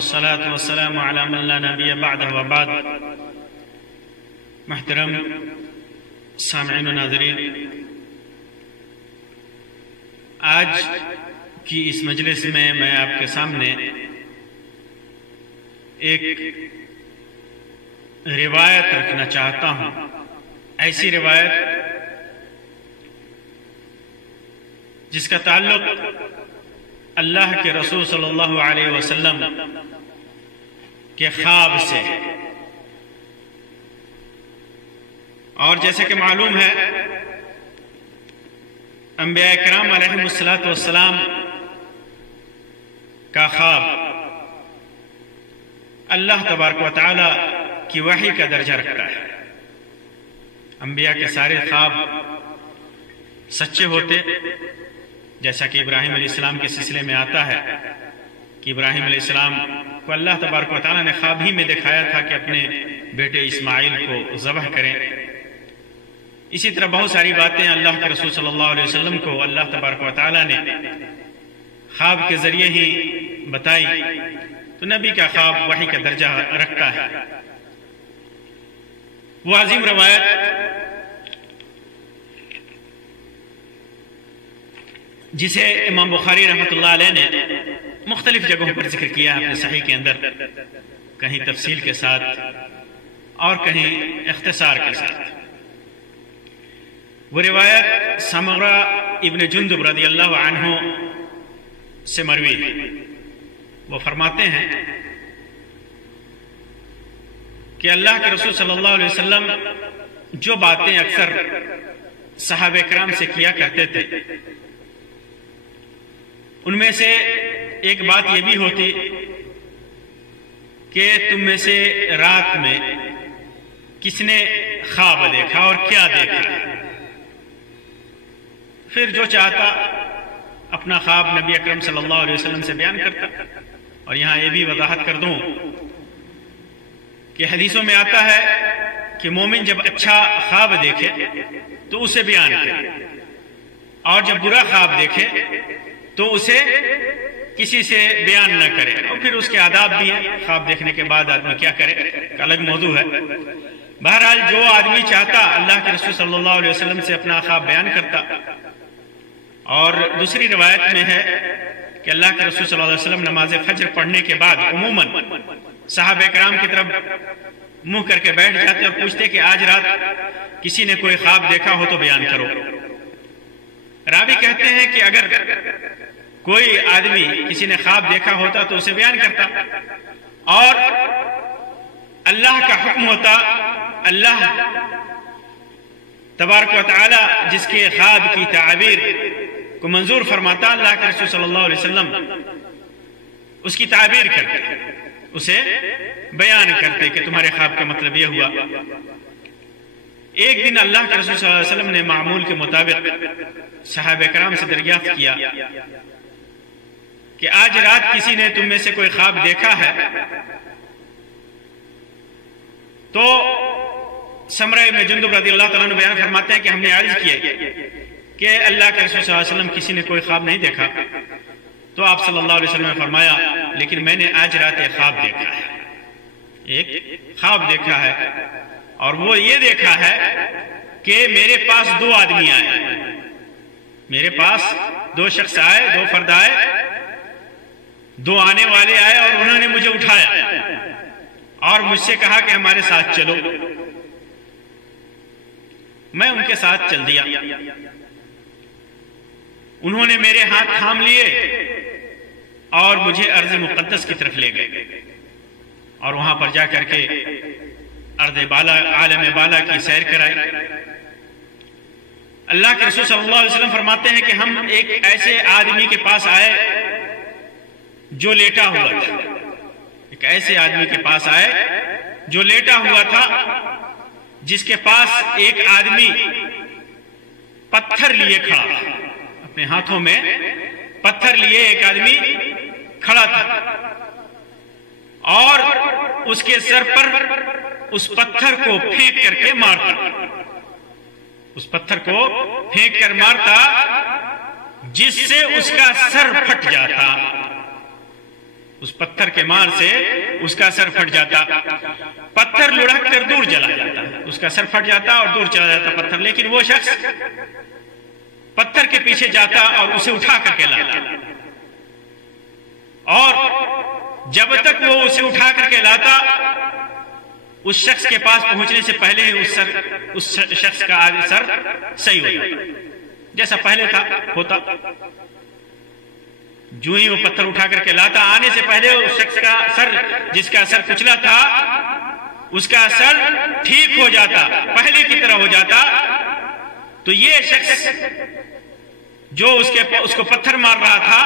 والصلاة والسلام على من لا نبی بعدہ وبعد۔ محترم سامعین و ناظرین، آج کی اس مجلس میں آپ کے سامنے ایک روایت رکھنا چاہتا ہوں، ایسی روایت جس کا تعلق اللہ کے رسول صلی اللہ علیہ وسلم کے خواب سے، اور جیسے کہ معلوم ہے انبیاء کرام علیہم السلام کا خواب اللہ تبارک و تعالی کی وحی کا درجہ رکھتا ہے۔ انبیاء کے سارے خواب سچے ہوتے، جیسا کہ ابراہیم علیہ السلام کے سلسلے میں آتا ہے کہ ابراہیم علیہ السلام کو اللہ تبارک و تعالیٰ نے خواب ہی میں دکھایا تھا کہ اپنے بیٹے اسماعیل کو ذبح کریں۔ اسی طرح بہت ساری باتیں اللہ کے رسول صلی اللہ علیہ وسلم کو اللہ تبارک و تعالیٰ نے خواب کے ذریعے ہی بتائی، تو نبی کا خواب وحی کا درجہ رکھتا ہے۔ وہ عظیم روایت جسے امام بخاری رحمۃ اللہ علیہ نے مختلف جگہوں پر ذکر کیا ہے اپنے صحیح کے اندر، کہیں تفصیل کے ساتھ اور کہیں اختصار کے ساتھ، وہ روایت سمرہ ابن جندب رضی اللہ عنہ سے مروی ہے۔ وہ فرماتے ہیں کہ اللہ کے رسول صلی اللہ علیہ وسلم جو باتیں اکثر صحابہ کرام سے کیا کرتے تھے، ان میں سے ایک بات یہ بھی ہوتی کہ تم میں سے رات میں کس نے خواب دیکھا اور کیا دیکھا؟ پھر جو چاہتا اپنا خواب نبی اکرم صلی اللہ علیہ وسلم سے بیان کرتا۔ اور یہاں یہ بھی وضاحت کر دوں کہ حدیثوں میں آتا ہے کہ مومن جب اچھا خواب دیکھے تو اسے بیان کرے، اور جب برا خواب دیکھے تو اسے کسی سے بیان نہ کرے۔ اور پھر اس کے آداب بھی ہیں، خواب دیکھنے کے بعد آدمی کیا کرے، ایک الگ موضوع ہے۔ بہرحال جو آدمی چاہتا اللہ کے رسول صلی اللہ علیہ وسلم سے اپنا خواب بیان کرتا۔ اور دوسری روایت میں ہے کہ اللہ کے رسول صلی اللہ علیہ وسلم نماز فجر پڑھنے کے بعد عموماً صحابہ کرام کی طرف منہ کر کے بیٹھ جاتے اور پوچھتے کہ آج رات کسی نے کوئی خواب دیکھا ہو تو بیان کرو۔ راوی کہتے ہیں کہ اگر کوئی آدمی کسی نے خواب دیکھا ہوتا تو اسے بیان کرتا، اور اللہ کا حکم ہوتا، اللہ تبارک و تعالی جس کے خواب کی تعبیر کو منظور فرماتا، اللہ کے رسول صلی اللہ علیہ وسلم اس کی تعبیر کرتے، اسے بیان کرتے کہ تمہارے خواب کا مطلب یہ ہوا۔ ایک دن اللہ کے رسول صلی اللہ علیہ وسلم نے معمول کے مطابق صحابہ کرام سے دریافت کیا کہ آج رات کسی نے تم میں سے کوئی خواب دیکھا ہے؟ تو سمرہ ابن جندب رضی اللہ تعالیٰ عنہ بیان فرماتے ہیں کہ ہم نے عرض کیا کہ اللہ کے رسول صلی اللہ علیہ وسلم کسی نے کوئی خواب نہیں دیکھا، تو آپ صلی اللہ علیہ وسلم نے فرمایا لیکن میں نے آج رات ایک خواب دیکھا ہے، ایک خواب دیکھا ہے، اور وہ یہ دیکھا ہے کہ میرے پاس دو آدمی آئے، میرے پاس دو شخص آئے، دو فرد آئے، دو آنے والے آئے، اور انہوں نے مجھے اٹھایا اور مجھ سے کہا کہ ہمارے ساتھ چلو۔ میں ان کے ساتھ چل دیا، انہوں نے میرے ہاتھ تھام لیے اور مجھے ارض مقدس کی طرف لے گئے، اور وہاں پر جا کر کے ارض بالا، عالم بالا کی سیر کرائی۔ اللہ کے رسول صلی اللہ علیہ وسلم فرماتے ہیں کہ ہم ایک ایسے آدمی کے پاس آئے جو لیٹا ہوا تھا، ایک ایسے آدمی کے پاس آئے جو لیٹا ہوا تھا، جس کے پاس ایک آدمی پتھر لیے کھڑا تھا، اپنے ہاتھوں میں پتھر لیے ایک آدمی کھڑا تھا، اور اس کے سر پر اس پتھر کو پھینک کر کے مارتا، اس پتھر کو پھینک کر مارتا جس سے اس کا سر پھٹ جاتا۔ اس پتھر کے مار سے اس کا سر پھٹ جاتا، پتھر لڑک کر دور چلا جاتا، اس کا سر پھٹ جاتا اور دور چلا جاتا پتھر، لیکن وہ شخص پتھر کے پیچھے جاتا اور اسے اٹھا کر کے لاتا، اور جب تک وہ اسے اٹھا کر کے لاتا اس شخص کے پاس پہنچنے سے پہلے ہی اس شخص کا آدھی سر صحیح ہو جاتا جیسا پہلے تھا ہوتا۔ جو ہی وہ پتھر اٹھا کر کے لاتا، آنے سے پہلے اس شخص کا سر، جس کا سر کچلا تھا، اس کا سر ٹھیک ہو جاتا، پہلے کی طرح ہو جاتا۔ تو یہ شخص جو اس کو پتھر مار رہا تھا،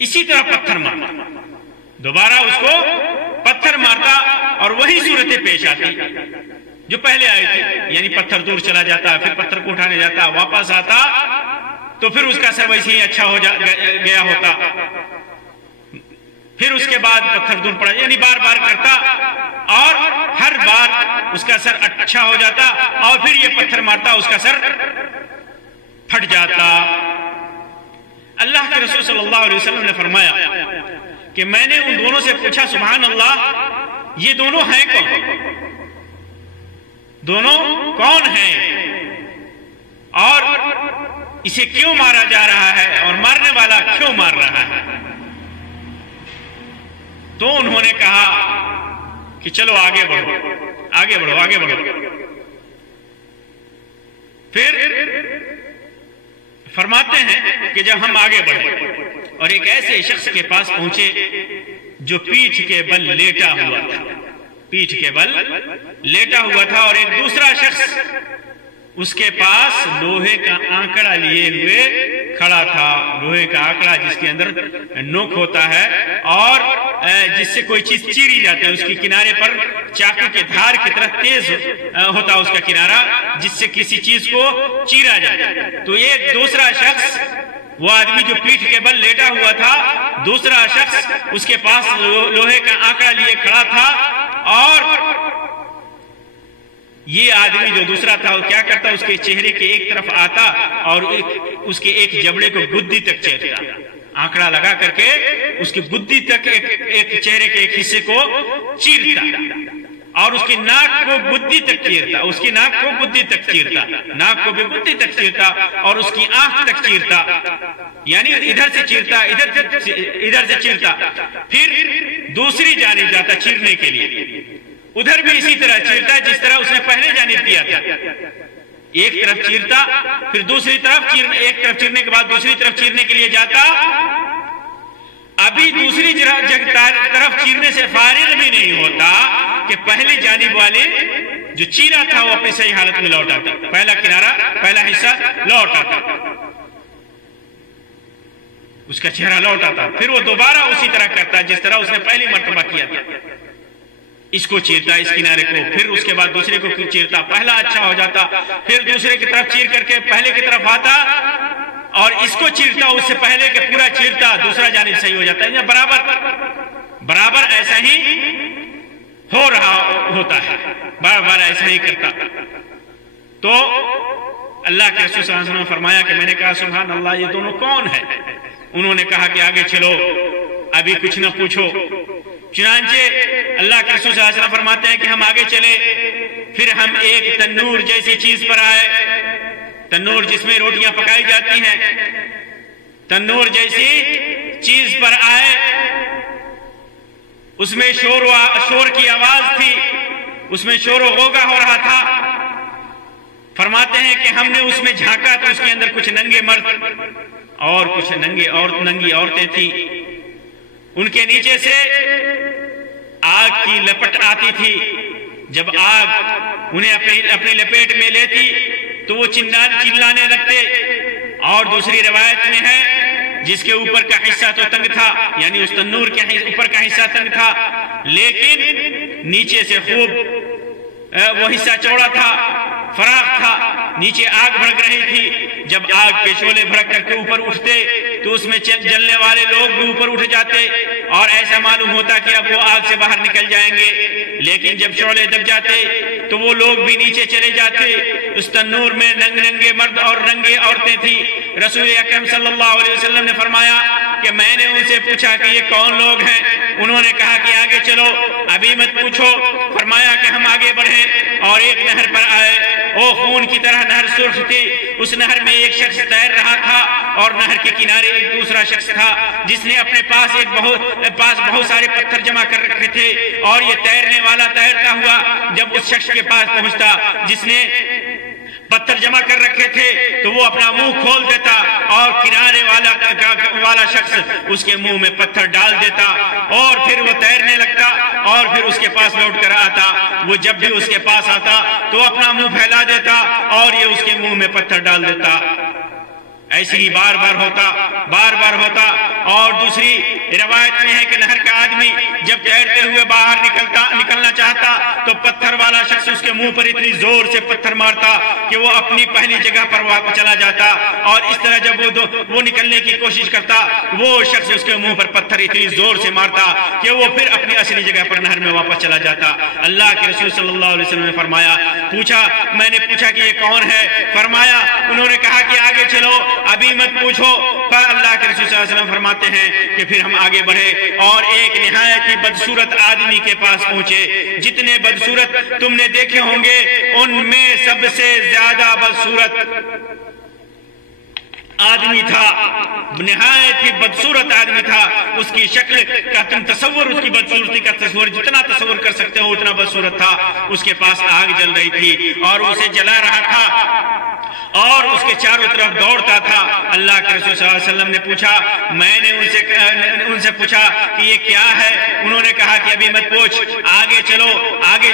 اسی طرح پتھر مارتا، دوبارہ اس کو پتھر مارتا اور وہی صورتیں پیش آتی جو پہلے آئی تھی، یعنی پتھر دور چلا جاتا، پھر پتھر کو اٹھانے جاتا، واپس آتا تو پھر اس کا سر ویسے ہی اچھا ہو گیا ہوتا، پھر اس کے بعد پتھر دور پڑا، یعنی بار بار کرتا اور ہر بار اس کا سر اچھا ہو جاتا اور پھر یہ پتھر مارتا، اس کا سر پھٹ جاتا۔ اللہ کے رسول صلی اللہ علیہ وسلم نے فرمایا کہ میں نے ان دونوں سے پوچھا سبحان اللہ یہ دونوں ہیں کون؟ دونوں کون ہیں اور اسے کیوں مارا جا رہا ہے اور مارنے والا کیوں مار رہا ہے؟ تو انہوں نے کہا کہ چلو آگے بڑھو آگے بڑھو آگے بڑھو۔ پھر فرماتے ہیں کہ جب ہم آگے بڑھے اور ایک ایسے شخص کے پاس پہنچے جو پیٹھ کے بل لیٹا ہوا تھا، پیٹھ کے بل لیٹا ہوا تھا، اور ایک دوسرا شخص اس کے پاس لوہے کا آنکڑا لیے ہوئے کھڑا تھا، لوہے کا آنکڑا جس کے اندر نوک ہوتا ہے اور جس سے کوئی چیز چیری جاتی ہے، اس کی کنارے پر چاقو کے دھار کی طرح تیز ہوتا اس کا کنارہ جس سے کسی چیز کو چیرا جائے۔ تو ایک دوسرا شخص، وہ آدمی جو پیٹھ کے بل لیٹا ہوا تھا، دوسرا شخص اس کے پاس لوہے کا آنکڑا لیے کھڑا تھا، اور یہ آدمی جو دوسرا تھا وہ کیا کرتا، اس کے چہرے کے ایک طرف آتا اور اس کے ایک جبڑے کو گدی تک چیرتا، آنکڑا لگا کر کے اس کی گدی تک ایک چہرے کے ایک حصے کو چیرتا، اور اس کی ناک کو گدی تک چیرتا، اس کی ناک کو گدی تک چیرتا، ناک کو بھی گدی تک چیرتا اور اس کی آنکھ تک چیرتا، یعنی ادھر سے چیرتا ادھر سے چیرتا، پھر دوسری جانب جاتا چیرنے کے لیے، ادھر بھی اسی طرح چیرتا جس طرح اس نے پہلے جانب کیا تھا، ایک طرف چیرتا پھر دوسری طرف ایک طرف چیرنے کے بعد دوسری طرف چیرنے کے لیے جاتا، ابھی دوسری طرف چیرنے سے فارغ بھی نہیں ہوتا کہ پہلی جانب والے جو چیرا تھا وہ اپنی صحیح حالت میں لوٹ آتا، پہلا کنارہ پہلا حصہ لوٹ آتا، اس کا چہرہ لوٹ آتا، پھر وہ دوبارہ اسی طرح کرتا جس طرح اس نے پہلی مرتبہ کیا تھا، اس کو چیرتا اس کنارے کو، پھر اس کے بعد دوسرے کو چیرتا، پہلا اچھا ہو جاتا، پھر دوسرے کی طرف چیر کر کے پہلے کی طرف آتا اور اس کو چیرتا، اس سے پہلے کے پورا چیرتا، دوسرا جانب صحیح ہو جاتا ہے، برابر ایسا ہی ہو رہا ہوتا ہے، بار بار ایسا ہی کرتا۔ تو اللہ کے رسول صلی اللہ علیہ وسلم نے فرمایا کہ میں نے کہا سبحان اللہ یہ دونوں کون ہیں؟ انہوں نے کہا کہ آگے چلو ابھی کچھ نہ پوچھو۔ چنانچہ اللہ کے رسول صلی اللہ علیہ وسلم فرماتے ہیں کہ ہم آگے چلے، پھر ہم ایک تنور جیسی چیز پر آئے، تنور جس میں روٹیاں پکائی جاتی ہیں، تنور جیسی چیز پر آئے، اس میں شور کی آواز تھی، اس میں شور و غوغا ہو رہا تھا۔ فرماتے ہیں کہ ہم نے اس میں جھانکا تو اس کے اندر کچھ ننگے مرد اور کچھ ننگی عورتیں تھیں، ان کے نیچے سے آگ کی لپٹ آتی تھی، جب آگ انہیں اپنی لپیٹ میں لیتی تو وہ چلانے لگتے، اور دوسری روایت میں ہے جس کے اوپر کا حصہ تو تنگ تھا، یعنی اس تنور کے اوپر کا حصہ تنگ تھا لیکن نیچے سے خوب وہ حصہ چوڑا تھا، فراخ تھا، نیچے آگ بھڑک رہی تھی، جب آگ کے شعلے بھڑک کر کے اوپر اٹھتے تو اس میں جلنے والے لوگ بھی اوپر اٹھ جاتے اور ایسا معلوم ہوتا کہ اب وہ آگ سے باہر نکل جائیں گے، لیکن جب شعلے دب جاتے تو وہ لوگ بھی نیچے چلے جاتے۔ اس تنور میں ننگے مرد اور ننگے عورتیں تھیں۔ رسول اکرم صلی اللہ علیہ وسلم نے فرمایا کہ میں نے ان سے پوچھا کہ یہ کون لوگ ہیں؟ انہوں نے کہا کہ آگے چلو، ابھی مت پوچھو۔ فرمایا کہ ہم آگے بڑھے اور ایک نہر پر آئے، وہ خون کی طرح نہر سرخ تھی۔ اس نہر میں ایک شخص تیر رہا تھا اور نہر کے کنارے ایک دوسرا شخص تھا جس نے اپنے پاس بہت سارے پتھر جمع کر رکھے تھے، اور یہ تیرنے والا تیرتا ہوا جب اس شخص کے پاس پہنچتا جس نے پتھر جمع کر رکھے تھے تو وہ اپنا منہ کھول دیتا اور کنارے والا شخص اس کے منہ میں پتھر ڈال دیتا، اور پھر وہ تیرنے لگتا اور پھر اس کے پاس لوٹ کر آتا۔ وہ جب بھی اس کے پاس آتا تو اپنا منہ پھیلا دیتا اور یہ اس کے منہ میں پتھر ڈال دیتا۔ ایسی ہی بار بار ہوتا۔ اور دوسری روایت میں ہے کہ نہر کا آدمی جب تیرتے ہوئے باہر نکلنا چاہتا تو پتھر والا شخص اس کے منہ پر اتنی زور سے پتھر مارتا کہ وہ اپنی پہلی جگہ پر واپس چلا جاتا، اور اس طرح جب وہ نکلنے کی کوشش کرتا وہ شخص اس کے منہ پر پتھر اتنی زور سے مارتا کہ وہ پھر اپنی اصلی جگہ پر نہر میں واپس چلا جاتا۔ اللہ کے رسول صلی اللہ علیہ وسلم نے فرمایا، میں نے پوچھا کہ یہ کون ہے؟ فرمایا، انہوں نے کہا کہ آگے چلو، ابھی مت پوچھو۔ پر اللہ کے رسول صلی اللہ علیہ وسلم فرماتے ہیں کہ پھر ہم آگے بڑھے اور ایک نہایت ہی بدصورت آدمی کے پاس پہنچے۔ جتنے بدصورت تم نے دیکھے ہوں گے ان میں سب سے زیادہ بدصورت آدمی تھا، نہایت ہی بدصورت آدمی تھا۔ اس کی شکل کا تم تصور، اس کی بدصورتی کا تصور جتنا تصور کر سکتے ہو اتنا بدصورت تھا۔ اس کے پاس آگ جل رہی تھی اور اسے جلا رہا تھا اور اس کے چاروں طرف دوڑتا تھا۔ اللہ کے رسول صلی اللہ علیہ وسلم نے پوچھا، میں نے ان سے پوچھا کہ یہ کیا ہے؟ انہوں نے کہا کہ ابھی مت پوچھ، آگے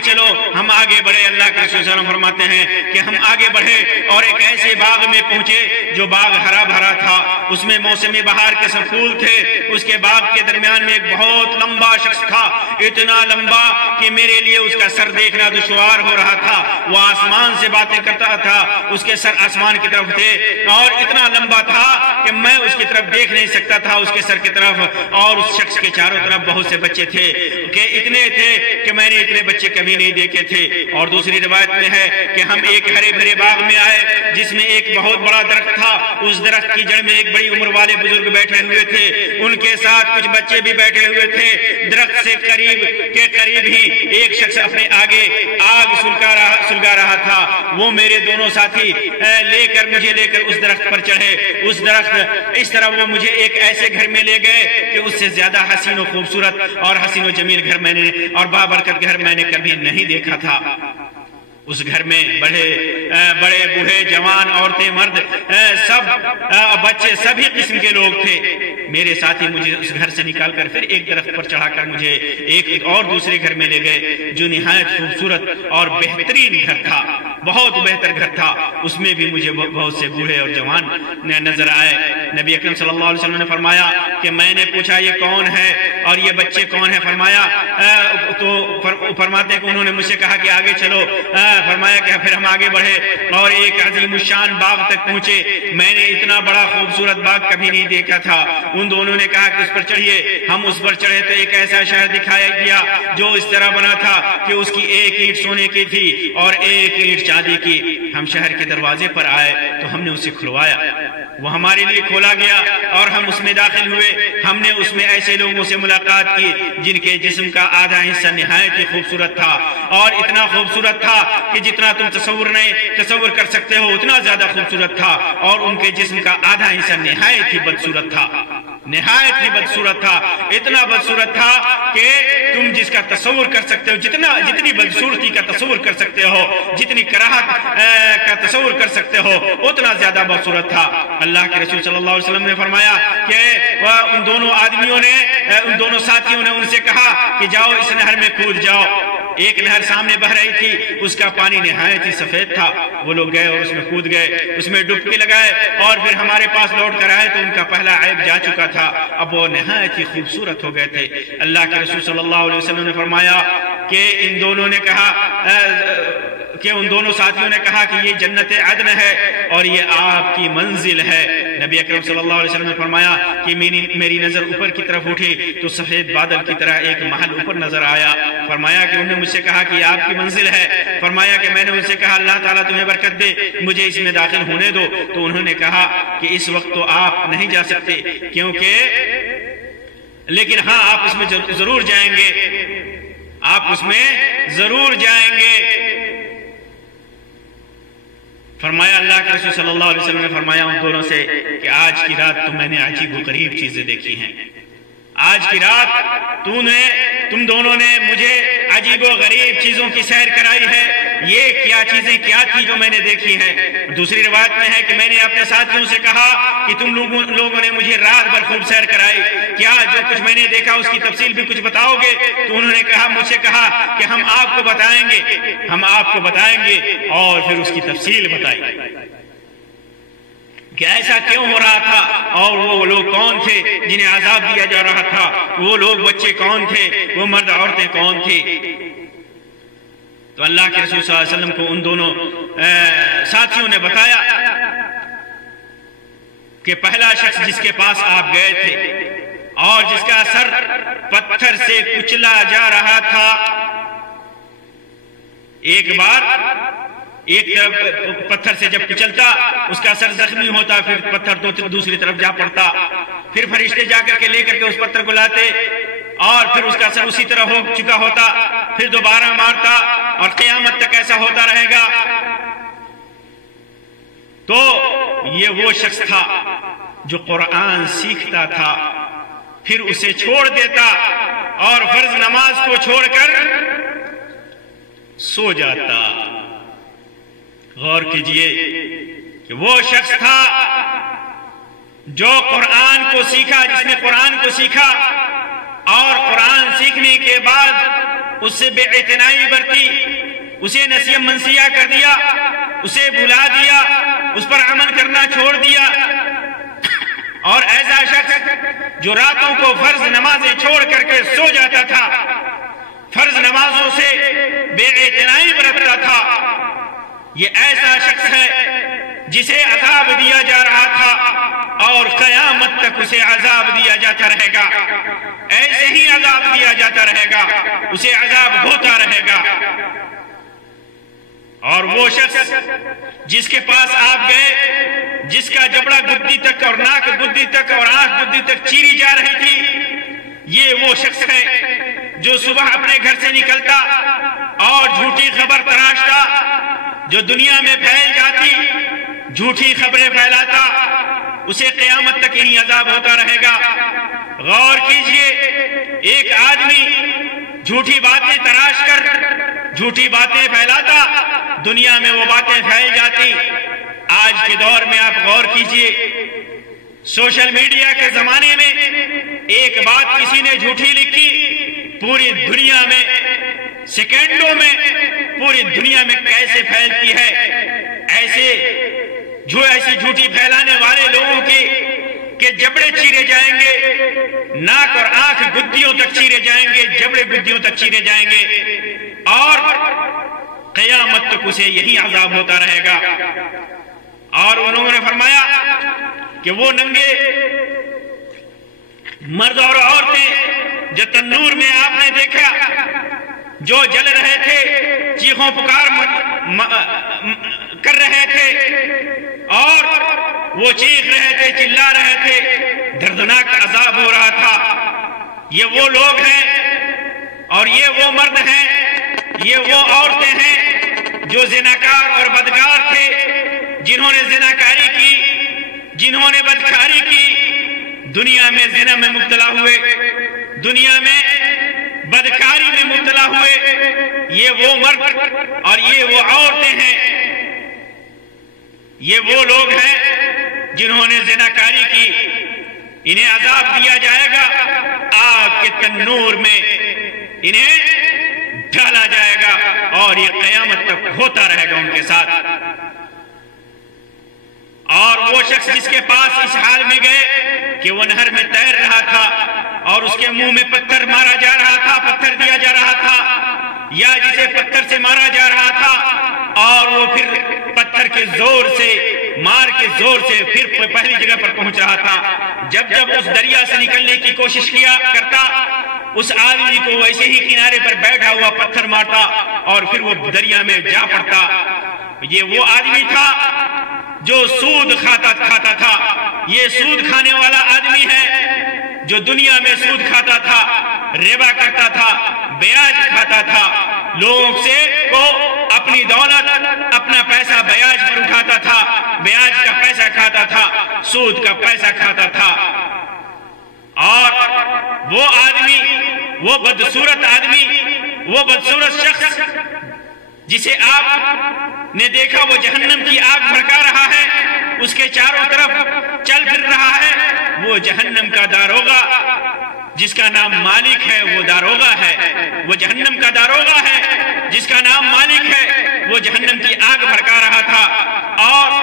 چلو۔ ہم آگے بڑھے۔ اللہ کے رسول صلی اللہ علیہ وسلم فرماتے ہیں کہ ہم آگے بڑھے اور ایک ایسے باغ میں پہنچے جو باغ ہرا بھرا تھا، اس میں موسمی بہار کے سب پھول تھے۔ اس کے باغ کے درمیان میں ایک بہت لمبا شخص تھا، اتنا لمبا کہ میرے لیے اس کا سر دیکھنا دشوار ہو رہا تھا۔ وہ آسمان سے باتیں کرتا تھا، اس کے سر آسمان کی طرف تھے اور اتنا لمبا تھا کہ میں اس کی طرف دیکھ نہیں سکتا تھا، اس کے سر کی طرف۔ اور اس شخص کے چاروں طرف بہت سے بچے تھے کہ اتنے تھے کہ میں نے اتنے بچے کبھی نہیں دیکھے تھے۔ اور دوسری روایت میں ہے کہ ہم ایک ہرے بھرے باغ میں آئے جس میں ایک بہت بڑا درخت تھا۔ اس درخت کی جڑ میں ایک بڑی عمر والے بزرگ بیٹھے ہوئے تھے، ان کے ساتھ کچھ بچے بھی بیٹھے ہوئے تھے۔ درخت سے قریب ہی ایک شخص اپنے آگے آگ سلگا رہا تھا۔ وہ میرے دونوں ساتھی مجھے لے کر اس درخت پر چڑھے۔ اس درخت اس طرح وہ مجھے ایک ایسے گھر میں لے گئے کہ اس سے زیادہ حسین و خوبصورت اور حسین و جمیل گھر میں نے اور بابرکت گھر میں نے کبھی نہیں دیکھا تھا۔ اس گھر میں بڑے بوڑھے جوان عورتیں مرد سب بچے سبھی قسم کے لوگ تھے۔ میرے ساتھی مجھے اس گھر سے نکال کر پھر ایک درخت پر چڑھا کر مجھے ایک اور دوسرے گھر میں لے گئے جو نہایت خوبصورت اور بہترین گھر تھا، بہت بہتر گھر تھا۔ اس میں بھی مجھے بہت سے بوڑھے اور جوان نظر آئے۔ نبی اکرم صلی اللہ علیہ وسلم نے فرمایا کہ میں نے پوچھا یہ کون ہے اور یہ بچے کون ہیں؟ فرمایا تو فرماتے ہیں کہ انہوں نے مجھ سے کہا کہ آگے چلو۔ فرمایا کہ پھر ہم آگے بڑھے اور ایک عظیم الشان باغ تک پہنچے۔ میں نے اتنا بڑا خوبصورت باغ کبھی نہیں دیکھا تھا۔ ان دونوں نے کہا کہ اس پر چڑھیے۔ ہم اس پر چڑھے تو ایک ایسا شہر دکھایا گیا جو اس طرح بنا تھا کہ اس کی ایک اینٹ سونے کی تھی اور ایک اینٹ چاندی کی۔ ہم شہر کے دروازے پر آئے تو ہم نے اسے کھلوایا، وہ ہمارے لیے کھولا گیا اور ہم اس میں داخل ہوئے۔ ہم نے اس میں ایسے لوگوں سے ملاقات کی جن کے جسم کا آدھا حصہ نہایت ہی خوبصورت تھا اور اتنا خوبصورت تھا کہ جتنا تم تصور کر سکتے ہو اتنا زیادہ خوبصورت تھا، اور ان کے جسم کا آدھا حصہ نہایت ہی بدصورت تھا، نہایت ہی بدصورت تھا، اتنا بدصورت تھا کہ تم جس کا تصور کر سکتے ہو، جتنی بدصورتی کا تصور کر سکتے ہو، جتنی کراہت کا تصور کر سکتے ہو اتنا زیادہ بدصورت تھا۔ اللہ کے رسول صلی اللہ علیہ وسلم نے فرمایا کہ ان دونوں آدمیوں نے، ان دونوں ساتھیوں نے ان سے کہا کہ جاؤ اس نہر میں کود جاؤ۔ ایک نہر سامنے بہ رہی تھی، اس کا پانی نہایت ہی سفید تھا۔ وہ لوگ گئے اور اس میں کود گئے، اس میں ڈبکی لگائے اور پھر ہمارے پاس لوٹ کر آئے تو ان کا پہلا عیب جا چکا تھا، اب وہ نہایت ہی خوبصورت ہو گئے تھے۔ اللہ کے رسول صلی اللہ علیہ وسلم نے فرمایا کہ ان دونوں ساتھیوں نے کہا کہ یہ جنت عدن ہے اور یہ آپ کی منزل ہے۔ نبی اکرم صلی اللہ علیہ وسلم نے فرمایا کہ میری نظر اوپر کی طرف اٹھی تو سفید بادل کی طرح ایک محل اوپر نظر آیا۔ فرمایا کہ انہوں نے مجھ سے کہا کہ یہ آپ کی منزل ہے۔ فرمایا کہ میں نے ان سے کہا اللہ تعالیٰ تمہیں برکت دے، مجھے اس میں داخل ہونے دو۔ تو انہوں نے کہا کہ اس وقت تو آپ نہیں جا سکتے کیونکہ لیکن ہاں آپ اس میں ضرور جائیں گے، آپ اس میں ضرور جائیں گے۔ فرمایا اللہ کے رسول صلی اللہ علیہ وسلم نے فرمایا ان دونوں سے کہ آج کی رات تو میں نے عجیب و غریب چیزیں دیکھی ہیں، آج کی رات تم دونوں نے مجھے عجیب و غریب چیزوں کی سیر کرائی ہے، یہ کیا چیزیں کیا تھی جو میں نے دیکھی ہے؟ دوسری روایت میں ہے کہ میں نے اپنے ساتھیوں سے کہا کہ تم لوگوں نے مجھے رات بھر خوب سیر کرائی، کیا جو کچھ میں نے دیکھا اس کی تفصیل بھی کچھ بتاؤ گے؟ تو انہوں نے مجھ سے کہا کہ ہم آپ کو بتائیں گے، ہم آپ کو بتائیں گے، اور پھر اس کی تفصیل بتائی کہ ایسا کیوں ہو رہا تھا، اور وہ لوگ کون تھے جنہیں عذاب دیا جا رہا تھا، وہ لوگ بچے کون تھے، وہ مرد عورتیں کون تھی۔ تو اللہ کے رسول صلی اللہ علیہ وسلم کو ان دونوں ساتھیوں نے بتایا کہ پہلا شخص جس کے پاس آپ گئے تھے اور جس کا سر پتھر سے کچلا جا رہا تھا، ایک بار ایک طرف پتھر سے جب کچلتا اس کا سر زخمی ہوتا، پھر پتھر دوسری طرف جا پڑتا، پھر فرشتے جا کر کے لے کر کے اس پتھر کو لاتے اور پھر اس کا سر اسی طرح ہو چکا ہوتا، پھر دوبارہ مارتا اور قیامت تک ایسا ہوتا رہے گا۔ تو یہ وہ شخص تھا جو قرآن سیکھتا تھا پھر اسے چھوڑ دیتا اور فرض نماز کو چھوڑ کر سو جاتا۔ غور کیجئے کہ وہ شخص تھا جو قرآن کو سیکھا، جس نے قرآن کو سیکھا اور قرآن سیکھنے کے بعد اس سے بے اعتنائی برتی، اسے نسیہ منسیہ کر دیا، اسے بھلا دیا، اس پر عمل کرنا چھوڑ دیا، اور ایسا شخص جو راتوں کو فرض نمازیں چھوڑ کر کے سو جاتا تھا، فرض نمازوں سے بے اعتنائی برتتا تھا، یہ ایسا شخص ہے جسے عذاب دیا جا رہا تھا اور قیامت تک اسے عذاب دیا جاتا رہے گا، ایسے ہی عذاب دیا جاتا رہے گا، اسے عذاب ہوتا رہے گا۔ اور وہ شخص جس کے پاس آپ گئے، جس کا جبڑا گدی تک اور ناک گدی تک اور آنکھ گدی تک چیری جا رہی تھی، یہ وہ شخص ہے جو صبح اپنے گھر سے نکلتا اور جھوٹی خبر تراشتا، جو دنیا میں پھیل جاتی، جھوٹی خبریں پھیلاتا، اسے قیامت تک یہی عذاب ہوتا رہے گا۔ غور کیجئے، ایک آدمی جھوٹی باتیں تراش کر جھوٹی باتیں پھیلاتا، دنیا میں وہ باتیں پھیل جاتی۔ آج کے دور میں آپ غور کیجئے، سوشل میڈیا کے زمانے میں ایک بات کسی نے جھوٹی لکھی، پوری دنیا میں سیکنڈوں میں پوری دنیا میں کیسے پھیلتی ہے۔ ایسی جھوٹی پھیلانے والے لوگوں کے جبڑے چیرے جائیں گے، ناک اور آنکھ گدیوں تک چیرے جائیں گے، جبڑے گدیوں تک چیرے جائیں گے، اور قیامت تک اسے یہی عذاب ہوتا رہے گا۔ اور انہوں نے فرمایا کہ وہ ننگے مرد اور عورتیں جو تنور میں آپ نے دیکھا، جو جل رہے تھے، چیخوں پکار کر رہے تھے، اور وہ چیخ رہے تھے، چلا رہے تھے، دردناک عذاب ہو رہا تھا۔ یہ وہ لوگ ہیں اور یہ وہ مرد ہیں، یہ وہ عورتیں ہیں جو زناکار اور بدکار تھے، جنہوں نے زناکاری کی، جنہوں نے بدکاری کی، دنیا میں زنا میں مبتلا ہوئے، دنیا میں بدکاری میں مبتلا ہوئے۔ یہ وہ مرد اور یہ وہ عورتیں ہیں، یہ وہ لوگ ہیں جنہوں نے زناکاری کی، انہیں عذاب دیا جائے گا، آگ کے تنور میں انہیں ڈالا جائے گا، اور یہ قیامت تک ہوتا رہے گا ان کے ساتھ۔ اور وہ شخص جس کے پاس اس حال میں گئے کہ وہ نہر میں تیر رہا تھا اور اس کے منہ میں پتھر مارا جا رہا تھا، پتھر دیا جا رہا تھا، یا جسے پتھر سے مارا جا رہا تھا اور وہ پھر پتھر کے زور سے مار کے زور سے پھر پہلی جگہ پر پہنچ رہا تھا، جب اس دریا سے نکلنے کی کوشش کیا کرتا، اس آدمی کو ویسے ہی کنارے پر بیٹھا ہوا پتھر مارتا اور پھر وہ دریا میں جا پڑتا۔ یہ وہ آدمی تھا جو سود کھاتا تھا، یہ سود کھانے والا آدمی ہے جو دنیا میں سود کھاتا تھا، ربا کرتا تھا، بیاج کھاتا تھا، لوگوں سے کو اپنی دولت، اپنا پیسہ بیاج پر اٹھاتا تھا، بیاج کا پیسہ کھاتا تھا، سود کا پیسہ کھاتا تھا، اور وہ آدمی، وہ بدصورت آدمی، وہ بدصورت شخص جسے آپ نے دیکھا وہ جہنم کی آگ بھڑکا رہا ہے، اس کے چاروں طرف چل پھر رہا ہے، وہ جہنم کا داروغہ جس کا نام مالک ہے، وہ داروغہ ہے، وہ جہنم کا داروغہ ہے جس کا نام مالک ہے، وہ جہنم کی آگ بھڑکا رہا تھا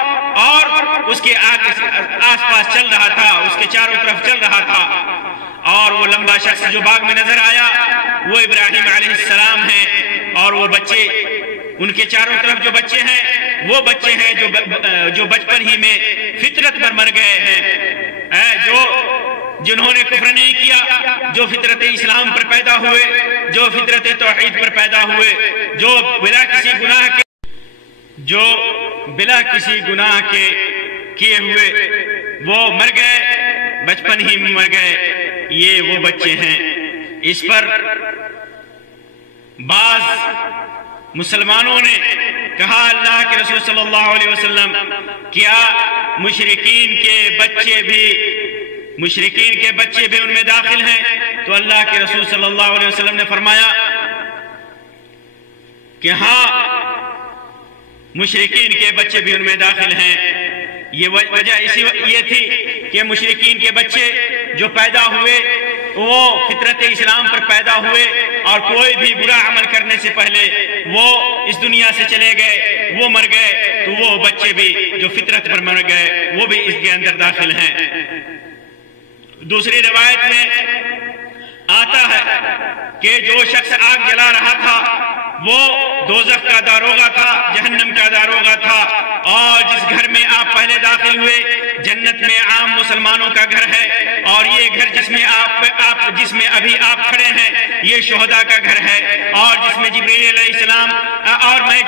اور اس کے آس پاس چل رہا تھا، اس کے چاروں طرف چل رہا تھا۔ اور وہ لمبا شخص جو باغ میں نظر آیا وہ ابراہیم علیہ السلام ہیں، اور وہ بچے، ان کے چاروں طرف جو بچے ہیں وہ بچے ہیں جو بچپن ہی میں فطرت پر مر گئے ہیں، جنہوں نے کفر نہیں کیا، جو فطرت اسلام پر پیدا ہوئے، جو فطرت توحید پر پیدا ہوئے، جو بلا کسی گناہ کے کیے ہوئے وہ مر گئے، بچپن ہی میں مر گئے، یہ وہ بچے ہیں۔ اس پر بعض مسلمانوں نے کہا اللہ کے رسول صلی اللہ علیہ وسلم، کیا مشرکین کے بچے بھی ان میں داخل ہیں؟ تو اللہ کے رسول صلی اللہ علیہ وسلم نے فرمایا کہ ہاں، مشرکین کے بچے بھی ان میں داخل ہیں۔ یہ وجہ یہ تھی کہ مشرکین کے بچے جو پیدا ہوئے وہ فطرت اسلام پر پیدا ہوئے، اور کوئی بھی برا عمل کرنے سے پہلے وہ اس دنیا سے چلے گئے، وہ مر گئے، تو وہ بچے بھی جو فطرت پر مر گئے وہ بھی اس کے اندر داخل ہیں۔ دوسری روایت میں آتا ہے کہ جو شخص آگ جلا رہا تھا وہ دوزخ کا داروغہ تھا، جہنم کا داروغہ تھا، اور جس گھر میں آپ پہلے داخل ہوئے جنت میں عام مسلمانوں کا گھر ہے، اور یہ گھر جس میں ابھی آپ کھڑے ہیں یہ شہداء کا گھر ہے، اور جس میں جبرائیل علیہ السلام، اور میں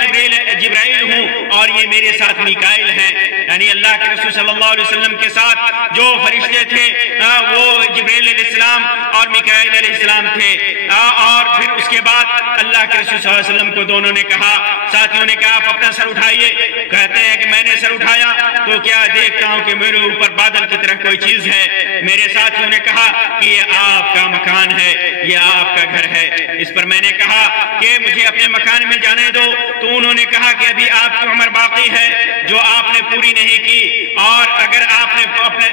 جبرائیل ہوں، اور یہ میرے ساتھ میکائیل ہیں، یعنی اللہ کے رسول صلی اللہ علیہ وسلم کے ساتھ جو فرشتے تھے وہ جبرائیل علیہ السلام اور میکائیل علیہ السلام تھے۔ اور پھر اس کے بعد اللہ کے رسول صلی اللہ علیہ وسلم کو دونوں نے کہا، ساتھیوں نے کہا آپ اپنا سر اٹھائیے، کہتے ہیں کہ میں نے سر اٹھایا تو کیا دیکھتا ہوں کہ میرے اوپر بادل کی طرح کوئی چیز ہے۔ میرے ساتھیوں نے کہا کہ یہ آپ کا مکان ہے، یہ آپ کا گھر ہے۔ اس پر میں نے کہا کہ مجھے اپنے مکان میں جانے دو، تو انہوں نے کہا کہ ابھی آپ کی عمر باقی ہے جو آپ نے پوری نہیں کی، اور اگر آپ نے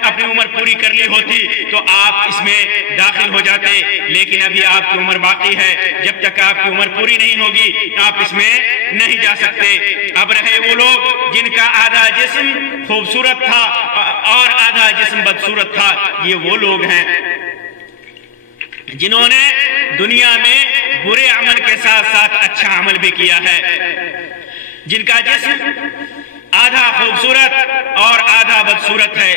اپنی عمر پوری کر لی ہوتی تو آپ اس میں داخل ہو جاتے، لیکن ابھی آپ کی عمر باقی ہے، جب تک آپ کی عمر پوری نہیں ہوگی آپ اس میں نہیں جا سکتے۔ اب رہے وہ لوگ جن کا آدھا جسم خوبصورت تھا اور آدھا جسم بدصورت تھا، یہ وہ لوگ ہیں جنہوں نے دنیا میں برے عمل کے ساتھ ساتھ اچھا عمل بھی کیا ہے، جن کا جسم آدھا خوبصورت اور آدھا بدصورت ہے۔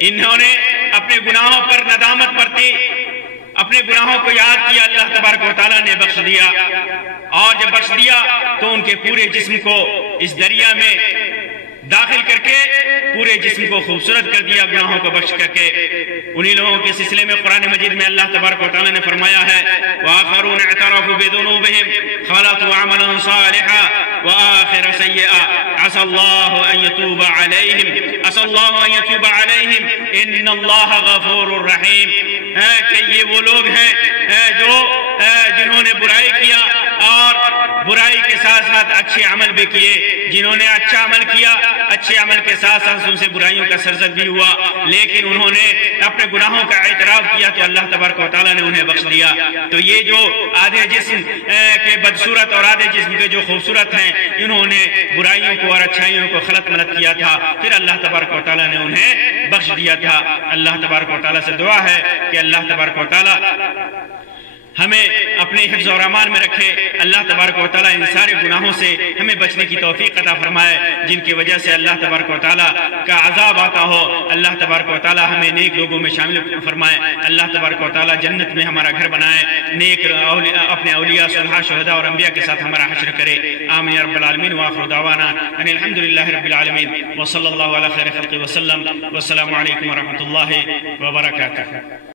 انہوں نے اپنے گناہوں پر ندامت برتی، اپنے گناہوں کو یاد کیا، اللہ تبارک و تعالیٰ نے بخش دیا، اور جب بخش دیا تو ان کے پورے جسم کو اس دریا میں داخل کر کے پورے جسم کو خوبصورت کر دیا، گناہوں کو بخش کر کے۔ انہی لوگوں کے سلسلے میں قرآن مجید میں اللہ تبارک و تعالیٰ نے فرمایا ہے وَآخَرُونَ اعْتَرَفُوا بِذُنُوبِهِمْ خَلَطُوا عَمَلًا صَالِحًا وَآخِرَ سَيِّئًا عَسَى اللَّهُ أَن يَتُوبَ عَلَيْهِمْ إِنَّ اللَّهَ غَفُورٌ رَحِيمٌ۔ کہ یہ وہ لوگ ہیں جنہوں نے برائی کیا اور برائی کے ساتھ ساتھ اچھے عمل بھی کیے، جنہوں نے اچھا عمل کیا، اچھے عمل کے ساتھ ساتھ ان سے برائیوں کا سرزد بھی ہوا، لیکن انہوں نے اپنے گناہوں کا اعتراف کیا تو اللہ تبارک و تعالیٰ نے انہیں بخش دیا۔ تو یہ جو آدھے جسم کے بدصورت اور آدھے جسم کے جو خوبصورت ہیں، انہوں نے برائیوں کو اور اچھائیوں کو خلط ملط کیا تھا، پھر اللہ تبارک و تعالیٰ نے انہیں بخش دیا تھا۔ اللہ تبارک و تعالیٰ سے دعا ہے کہ اللہ تبارک و تعالیٰ ہمیں اپنے حفظ و امان میں رکھے، اللہ تبارک و تعالیٰ ان سارے گناہوں سے ہمیں بچنے کی توفیق عطا فرمائے جن کی وجہ سے اللہ تبارک و تعالیٰ کا عذاب آتا ہو۔ اللہ تبارک و تعالیٰ ہمیں نیک لوگوں میں شامل فرمائے، اللہ تبارک و تعالیٰ جنت میں ہمارا گھر بنائے، نیک اپنے اولیاء صالحاء شہداء اور انبیاء کے ساتھ ہمارا حشر کرے۔ آمین یا رب العالمین، وآخر دعوانا ان الحمدللہ رب العالمین، وصلی اللہ علی خیر خلق وسلم، والسلام علیکم ورحمۃ اللہ وبرکاتہ۔